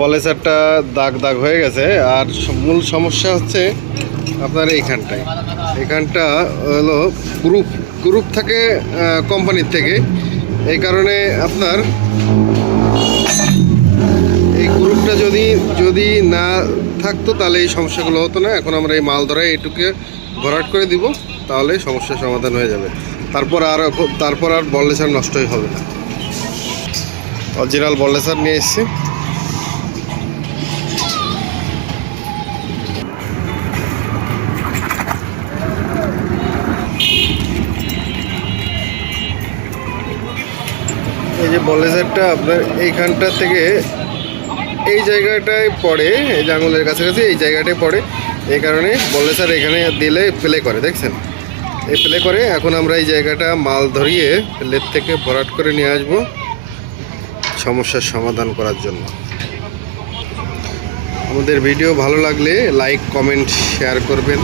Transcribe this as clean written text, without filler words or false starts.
বলেসারটা দাগ দাগ হয়ে গেছে। আর মূল সমস্যা হচ্ছে আপনার এখানটা হলো গ্রুপ থাকে কোম্পানির থেকে। এই কারণে আপনার এই গ্রুপটা যদি না থাকতো তাহলে এই সমস্যাগুলো হতো না। এখন আমরা এই মাল ধরে এইটুকে ভরাট করে দিব, তাহলে সমস্যার সমাধান হয়ে যাবে। তারপর আর বলেসার নষ্টই হবে না। অরিজিনাল বলেসার নিয়ে এসেছি। এই যে বলেসারটা আপনার এইখানটা থেকে এই জায়গাটায় পড়ে, এই যে আঙুলের কাছাকাছি এই জায়গাটায় পড়ে। এই কারণে বলেসার এখানে দিলে প্লে করে, দেখছেন এই প্লে করে। এখন আমরা এই জায়গাটা মাল ধরিয়ে লেদ থেকে ভরাট করে নিয়ে আসবো সমস্যার সমাধান করার জন্য। আমাদের ভিডিও ভালো লাগলে লাইক কমেন্ট শেয়ার করবেন।